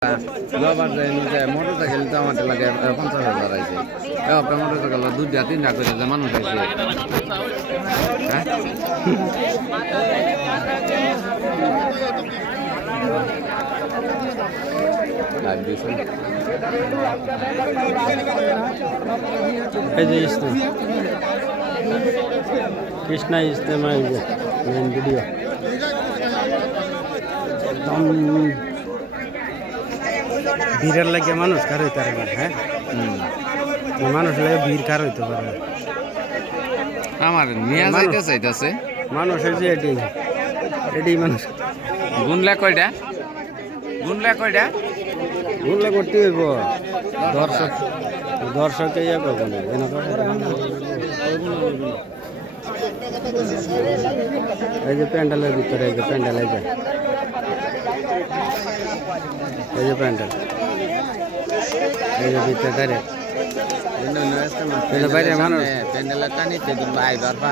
যোৱাবাৰ যে motor cycle আমাৰ লাগে 50,000 আহিছে এবাৰ মটৰ চাইকেল 2-3 করে যে মানুষ আহিছে কৃষ্ণা ইস্তেমা মেন ভিডিও ভিড়ের লাগে মানুষ কার হইতে পারে হ্যাঁ মানুষ লাগে ভিড় কার হইতে পারে আমার নিয়ে যাইতে চাইতেছে মানুষ হয়েছে এটি মানুষ গুনলে কয়টা গুনলে করতে হইব দর্শকে ইয়ে করবো না এই যে প্যান্ডেলের ভিতরে এই যে প্যান্ডেল এই যে প্যান্ডেল এই যে ভিতরে ডাইরেক্ট বাইরে মানুষ প্যান্ডেল কানি সেদিন ভাই বারবা